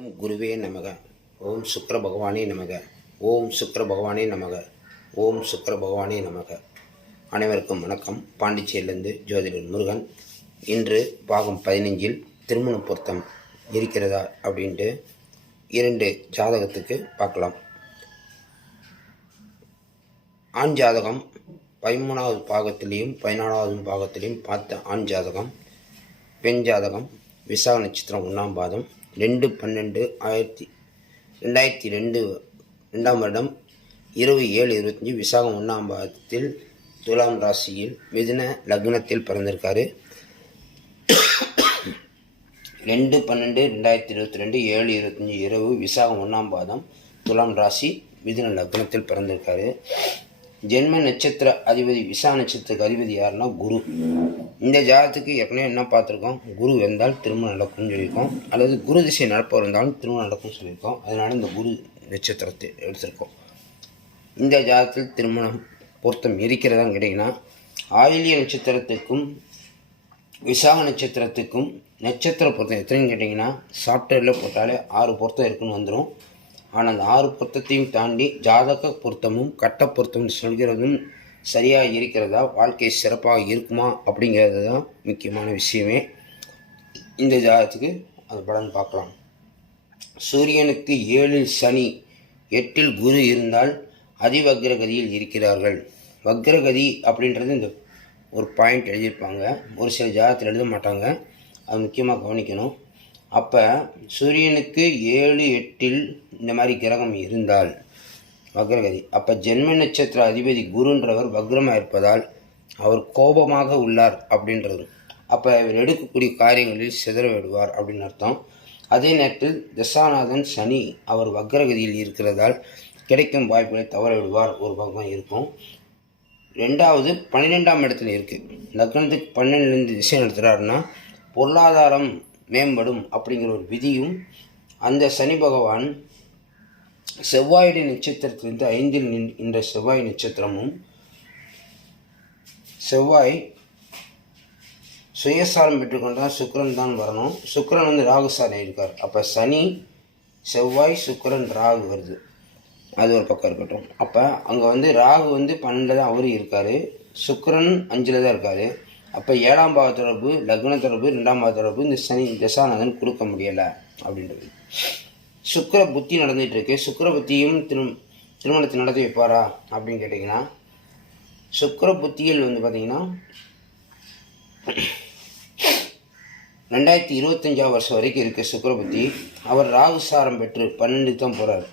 ஓம் குருவே நமக. ஓம் சுக்கர பகவானே நமக. ஓம் சுக்கர பகவானே நமக. ஓம் சுக்கர பகவானே நமக. அனைவருக்கும் வணக்கம். பாண்டிச்சேரியிலிருந்து ஜோதிடர் முருகன். இன்று பாகம் பதினஞ்சில் திருமண பொருத்தம் இருக்கிறதா அப்படின்ட்டு இரண்டு ஜாதகத்துக்கு பார்க்கலாம். ஆண் ஜாதகம் பதிமூணாவது பாகத்திலையும் பதினாலாவது பாகத்திலையும் பார்த்த ஆண் ஜாதகம் பெண் ஜாதகம் விசாக நட்சத்திரம் ஒன்றாம் பாதம் ரெண்டு பன்னெண்டு ஆயிரத்தி ரெண்டாயிரத்தி ரெண்டு ரெண்டாம் வருடம் இருபது ஏழு இருபத்தஞ்சி விசாகம் ஒன்றாம் பாதத்தில் துலாம் ராசியில் மிதுன லக்னத்தில் பிறந்திருக்காரு. ரெண்டு பன்னெண்டு ரெண்டாயிரத்தி இருபத்தி ரெண்டு ஏழு இருபத்தஞ்சி இரவு விசாகம் ஒன்றாம் பாதம் துலாம் ராசி மிதுன லக்னத்தில் பிறந்திருக்காரு. ஜென்ம நட்சத்திர அதிபதி விசா நட்சத்திரத்துக்கு அதிபதி யாருன்னா குரு. இந்த ஜாதகத்துக்கு ஏற்கனவே என்ன பார்த்துருக்கோம்? குரு வந்தால் திருமணம் நடக்கும்னு சொல்லியிருக்கோம். அல்லது குரு திசை நடப்பவர் இருந்தாலும் திருமணம் நடக்கும்னு சொல்லியிருக்கோம். அதனால் இந்த குரு நட்சத்திரத்தை எடுத்திருக்கோம். இந்த ஜாதகத்தில் திருமணம் பொருத்தம் இருக்கிறதான்னு கேட்டிங்கன்னா ஆயிலிய நட்சத்திரத்துக்கும் விசாக நட்சத்திரத்துக்கும் நட்சத்திர பொருத்தம் எத்தனைன்னு கேட்டிங்கன்னா சாஃப்ட்வேரில் போட்டாலே ஆறு பொருத்தம் இருக்குன்னு வந்துடும் ஆனால் அந்த ஆறு பொருத்தத்தையும் தாண்டி ஜாதக பொருத்தமும் கட்ட பொருத்தமும் சொல்கிறதும் சரியாக இருக்கிறதா? வாழ்க்கை சிறப்பாக இருக்குமா? அப்படிங்கிறது தான் முக்கியமான விஷயமே. இந்த ஜாதகத்துக்கு அது பலன் பார்க்கலாம். சூரியனுக்கு ஏழில் சனி எட்டில் குரு இருந்தால் அதிவக்ரகதியில் இருக்கிறார்கள். வக்ரகதி அப்படின்றது இந்த ஒரு பாயிண்ட் எழுதியிருப்பாங்க. ஒரு சில ஜாதகத்தில் எழுத மாட்டாங்க. அது முக்கியமாக கவனிக்கணும். அப்போ சூரியனுக்கு ஏழு எட்டில் இந்த மாதிரி கிரகம் இருந்தால் வக்ரகதி. அப்போ ஜென்ம நட்சத்திர அதிபதி குருன்றவர் வக்ரமாக இருப்பதால் அவர் கோபமாக உள்ளார் அப்படின்றது. அப்போ இவர் எடுக்கக்கூடிய காரியங்களில் சிதற விடுவார் அப்படின்னு அர்த்தம். அதே நேரத்தில் தசாநாதன் சனி அவர் வக்ரகதியில் இருக்கிறதால் கிடைக்கும் வாய்ப்புகளை தவற விடுவார் ஒரு பக்கம் இருக்கும். ரெண்டாவது பன்னிரெண்டாம் இடத்துல இருக்குது லக்னத்துக்கு பன்னெண்டுலேருந்து திசை நடத்துகிறாருன்னா பொருளாதாரம் மேம்படும் அப்படிங்கிற ஒரு விதியும் அந்த சனி பகவான் செவ்வாயுடைய நட்சத்திரத்திலிருந்து ஐந்தில் நின்ற செவ்வாய் நட்சத்திரமும் செவ்வாய் சுயசாரம் பெற்றுக்கொண்டால் சுக்கிரன் தான் வரணும். சுக்கரன் வந்து ராகுசாரம் இருக்கார். அப்போ சனி செவ்வாய் சுக்கரன் ராகு வருது. அது ஒரு பக்கம் இருக்கட்டும். அப்போ அங்கே வந்து ராகு வந்து பன்னெண்டில் தான் அவரும் இருக்கார். சுக்கரன் அஞ்சில் தான் இருக்கார். அப்போ ஏழாம் பாவ தொடர்பு லக்ன தொடர்பு ரெண்டாம் பாவ தொடர்பு இந்த சனி தசாநாதன் கொடுக்க முடியலை அப்படின்றது. சுக்கிர புத்தி நடந்துகிட்டு இருக்கு. சுக்கிர புத்தியும் திரும் திருமணத்தை நடத்தி வைப்பாரா அப்படின்னு கேட்டிங்கன்னா சுக்கர புத்தியில் வந்து பார்த்தீங்கன்னா ரெண்டாயிரத்தி இருபத்தஞ்சாம் வருஷம் வரைக்கும் இருக்குது சுக்கர புத்தி. அவர் ராகுசாரம் பெற்று பன்னெண்டு தான் போகிறார்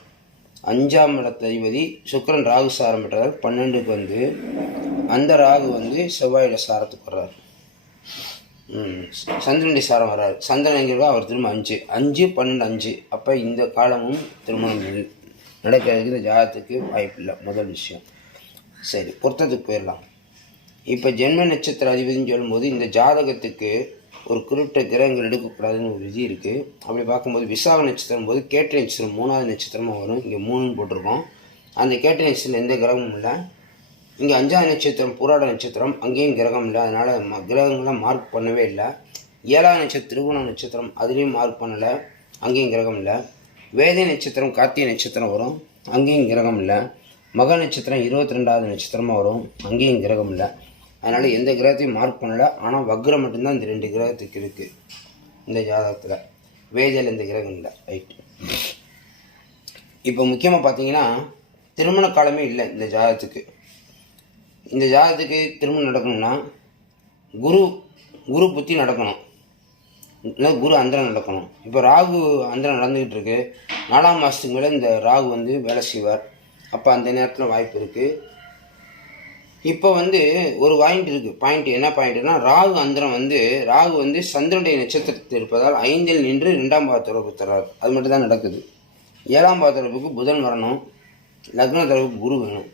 அஞ்சாம் இடத்ததிபதி சுக்கிரன் ராகு சாரம் பெற்றார் பன்னெண்டுக்கு வந்து அந்த ராகு வந்து செவ்வாயோட சாரத்துக்கு வர்றார். சந்திரனுடைய சாரம் வர்றார். சந்திரன் எங்கே இருக்கோ அவர் திரும்ப அஞ்சு. அஞ்சு பன்னெண்டு அஞ்சு. அப்போ இந்த காலமும் திருமணம் நடக்கிறதுக்கு இந்த ஜாதகத்துக்கு வாய்ப்பு இல்லை. முதல் விஷயம். சரி பொருத்தத்துக்கு போயிடலாம். இப்போ ஜென்ம நட்சத்திர அதிபதினு சொல்லும்போது இந்த ஜாதகத்துக்கு ஒரு குறிப்பிட்ட கிரகங்கள் எடுக்கக்கூடாதுன்னு ஒரு விதி இருக்குது அப்படி பார்க்கும்போது விசாக நட்சத்திரம் போது கேட்ட நட்சத்திரம் மூணாவது நட்சத்திரமாக வரும். இங்கே மூணுன்னு போட்டிருக்கோம். அந்த கேட்ட நட்சத்திரம் எந்த கிரகமும் இல்லை. இங்கே அஞ்சாவது நட்சத்திரம் புராட நட்சத்திரம் அங்கேயும் கிரகம் இல்லை. அதனால் ம கிரகங்கள்லாம் மார்க் பண்ணவே இல்லை. ஏழாவது நட்சத்திரம் திருவோண நட்சத்திரம் அதுலேயும் மார்க் பண்ணலை. அங்கேயும் கிரகம் இல்லை. வேதை நட்சத்திரம் கார்த்திகை நட்சத்திரம் வரும். அங்கேயும் கிரகம் இல்லை. மக நட்சத்திரம் இருபத்தி ரெண்டாவது நட்சத்திரமாக வரும். அங்கேயும் கிரகம் இல்லை. அதனால் எந்த கிரகத்தையும் மார்க் பண்ணலை. ஆனால் வக்ரம் மட்டும்தான் இந்த ரெண்டு கிரகத்துக்கு இருக்குது இந்த ஜாதகத்தில். வேதியில் இந்த கிரகம் இல்லை ரைட்டு இப்போ முக்கியமாக பார்த்தீங்கன்னா திருமண காலமே இல்லை இந்த ஜாதகத்துக்கு. இந்த ஜாதகத்துக்கு திருமணம் நடக்கணும்னா குரு குரு புத்தி நடக்கணும். இல்லை குரு அந்தரம் நடக்கணும். இப்போ ராகு அந்தரம் நடந்துக்கிட்டு இருக்கு. நாலாம் மாதத்துக்கு மேலே இந்த ராகு வந்து வேலை செய்வார். அப்போ அந்த நேரத்தில் வாய்ப்பு இருக்குது இப்போ வந்து ஒரு பாயிண்ட் இருக்குது பாயிண்ட் என்ன பாயிண்ட்னா ராகு அந்தரம் வந்து ராகு வந்து சந்திரனுடைய நட்சத்திரத்தில் இருப்பதால் ஐந்தில் நின்று ரெண்டாம் பாவ தொடர்பு தர்றார் அது மட்டும் தான் நடக்குது. ஏழாம் பாவ தொடர்புக்கு புதன் வரணும். லக்ன தொடர்புக்கு குரு வேணும்.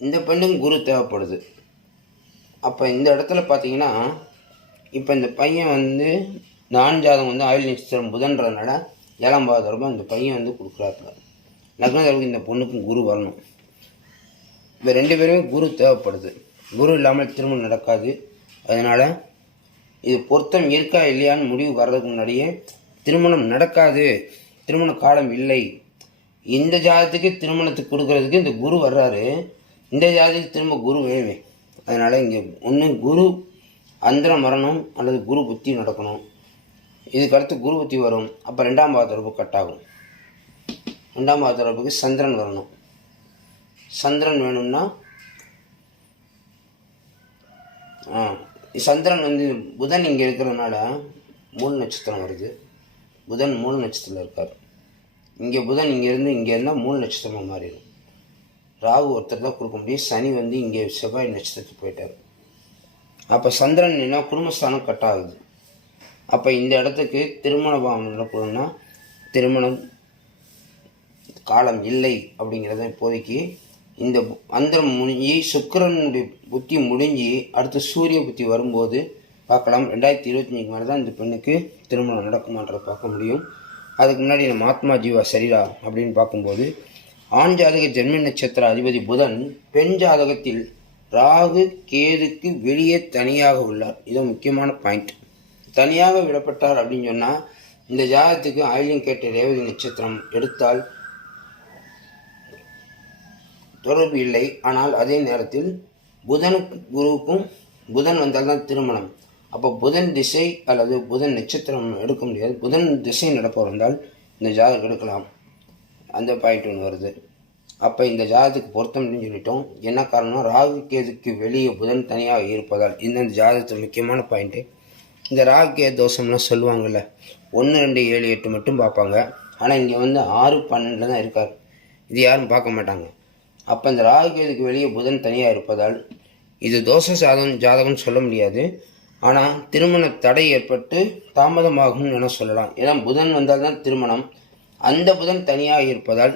இந்த பெண்ணுக்கு குரு தேவைப்படுது. அப்போ இந்த இடத்துல பார்த்தீங்கன்னா இப்போ இந்த பையன் வந்து நான் ஜாதகம் வந்து ஆயுள் நட்சத்திரம் புதன்றதுனால ஏழாம் பாவ தொடர்பு பையன் வந்து கொடுக்குறாப்புல. லக்ன தொடர்புக்கு இந்த பொண்ணுக்கும் குரு வரணும். இப்போ ரெண்டு பேருமே குரு தேவைப்படுது. குரு இல்லாமல் திருமணம் நடக்காது. அதனால் இது பொருத்தம் இருக்கா இல்லையான்னு முடிவு வர்றதுக்கு முன்னாடியே திருமணம் நடக்காது. திருமண காலம் இல்லை. இந்த ஜாதத்துக்கு திருமணத்துக்கு கொடுக்கறதுக்கு இந்த குரு வர்றாரு. இந்த ஜாதத்துக்கு திரும்ப குரு வேணுமே. அதனால் இங்கே ஒன்று குரு அந்தரம் வரணும் அல்லது குரு புத்தி நடக்கணும். இதுக்கடுத்து குரு புத்தி வரும். அப்போ ரெண்டாம் பாவ தொடர்பு கட் ஆகும் ரெண்டாம் பாவ தொடர்புக்கு சந்திரன் வரணும். சந்திரன் வேணும்னா ஆ சந்திரன் வந்து புதன் இங்கே இருக்கிறதுனால மூணு நட்சத்திரம் வருது. புதன் மூணு நட்சத்திரத்தில் இருக்கார். இங்கே புதன் இங்கேருந்து இங்கே இருந்தால் மூணு நட்சத்திரமாக மாறிடும். ராகு ஒருத்தர் தான் கொடுக்க முடியும். சனி வந்து இங்கே செவ்வாய் நட்சத்திரத்துக்கு போயிட்டார். அப்போ சந்திரன் என்ன குடும்பஸ்தானம் கட் ஆகுது. அப்போ இந்த இடத்துக்கு திருமண பாவம் போகணும்னா திருமணம் காலம் இல்லை அப்படிங்கிறத இப்போதைக்கு இந்த அந்தரம் முடிஞ்சு சுக்கரனுடைய புத்தி முடிஞ்சு அடுத்து சூரிய புத்தி வரும்போது பார்க்கலாம். ரெண்டாயிரத்தி இருபத்தஞ்சுக்கு மேலே தான் இந்த பெண்ணுக்கு திருமணம் நடக்குமான்றதை பார்க்க முடியும். அதுக்கு முன்னாடி நம்ம ஆத்மா ஜீவா சரிரா அப்படின்னு பார்க்கும்போது ஆண் ஜாதக ஜென்ம நட்சத்திர அதிபதி புதன் பெண் ஜாதகத்தில் ராகு கேதுக்கு வெளியே தனியாக உள்ளார். இது முக்கியமான பாயிண்ட். தனியாக விடப்பட்டார் அப்படின்னு சொன்னால் இந்த ஜாதகத்துக்கு ஆயிலியம் கேட்ட ரேவதி நட்சத்திரம் எடுத்தால் தொடர்பு இல்லை. ஆனால் அதே நேரத்தில் புதனுக்கு குருவுக்கும் புதன் வந்தால் தான் திருமணம். அப்போ புதன் திசை அல்லது புதன் நட்சத்திரம் எடுக்க முடியாது. புதன் திசை நடப்பவர் வந்தால் இந்த ஜாதகம் எடுக்கலாம். அந்த பாயிண்ட் ஒன்று வருது. அப்போ இந்த ஜாதகத்துக்கு அப்படின்னு சொல்லிட்டோம். என்ன காரணம் ராகு கேதுக்கு வெளியே புதன் தனியாக இருப்பதால் இந்த ஜாதகத்தில் முக்கியமான பாயிண்ட்டு இந்த ராகு கேது தோஷம்லாம் சொல்லுவாங்கள்ல ஒன்று ரெண்டு ஏழு எட்டு மட்டும் பார்ப்பாங்க. ஆனால் இங்கே வந்து ஆறு பன்னெண்டில் தான் இருக்கார். இது யாரும் பார்க்க மாட்டாங்க. அப்போ இந்த ராகுகேதுக்கு வெளியே புதன் தனியாக இருப்பதால் இது தோஷ சாதகம் ஜாதகம்னு சொல்ல முடியாது. ஆனால் திருமண தடை ஏற்பட்டு தாமதமாகும் என சொல்லலாம். ஏன்னா புதன் வந்தால் தான் திருமணம். அந்த புதன் தனியாக இருப்பதால்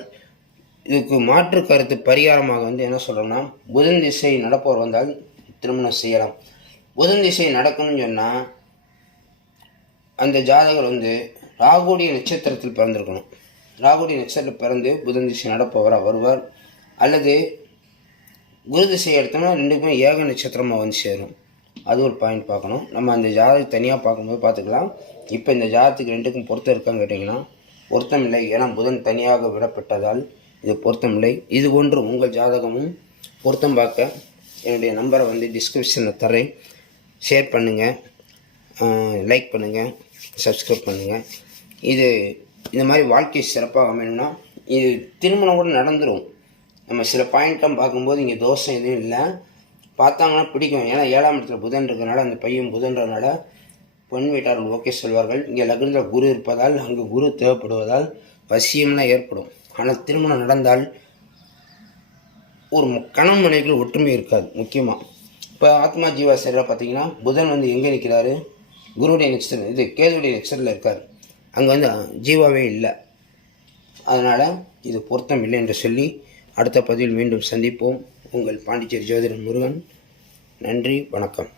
இதுக்கு மாற்று கருத்து பரிகாரமாக வந்து என்ன சொல்கிறோம்னா புதன் திசை நடப்பவர் வந்தால் திருமணம் செய்யலாம். புதன் திசை நடக்கணும்னு சொன்னால் அந்த ஜாதகர் வந்து ராகுடைய நட்சத்திரத்தில் பிறந்திருக்கணும். ராகுடைய நட்சத்திரத்தில் பிறந்து புதன் திசை நடப்பவராக வருவார். அல்லது குரு திசை எடுத்தோம்னா ரெண்டுக்குமே ஏக நட்சத்திரமாக வந்து சேரும். அது ஒரு பாயிண்ட் பார்க்கணும். நம்ம அந்த ஜாதகம் தனியாக பார்க்கும்போது பார்த்துக்கலாம். இப்போ இந்த ஜாதகத்துக்கு ரெண்டுக்கும் பொருத்தம் இருக்கான்னு கேட்டிங்கன்னா பொருத்தம் இல்லை. ஏன்னா புதன் தனியாக விடப்பட்டதால் இது பொருத்தம் இல்லை. இது போன்று உங்கள் ஜாதகமும் பொருத்தம் பார்க்க என்னுடைய நம்பரை வந்து டிஸ்கிரிப்ஷனில் தரேன் ஷேர் பண்ணுங்கள் லைக் பண்ணுங்கள் சப்ஸ்கிரைப் பண்ணுங்கள் இது இந்த மாதிரி வாழ்க்கை சிறப்பாக அமையணும்னா இது திருமணம் கூட நடந்துடும் நம்ம சில பாயிண்ட்லாம் பார்க்கும்போது இங்கே தோஷம் எதுவும் இல்லை. பார்த்தாங்கன்னா பிடிக்கும். ஏன்னா ஏழாம் இடத்துல புதன் இருக்கிறனால அந்த பையன் புதன்றனால பொன் வீட்டார்கள் ஓகே சொல்வார்கள். இங்கே லக்னத்தில் குரு இருப்பதால் அங்கே குரு தேவைப்படுவதால் வசியம்லாம் ஏற்படும். ஆனால் திருமணம் நடந்தால் ஒரு மு- கணவன் மனைவிகள் ஒற்றுமை இருக்காது முக்கியமாக இப்போ ஆத்மா ஜீவா சரியாக பார்த்தீங்கன்னா புதன் வந்து எங்கே நிற்கிறாரு குருவுடைய நட்சத்திரம் இது கேதுடைய நட்சத்திரத்தில் இருக்கார். அங்கே வந்து ஜீவாவே இல்லை. அதனால் இது பொருத்தம் இல்லை என்று சொல்லி அடுத்த பதிவில் மீண்டும் சந்திப்போம். உங்கள் பாண்டிச்சேரி ஜோதிடன் முருகன். நன்றி வணக்கம்.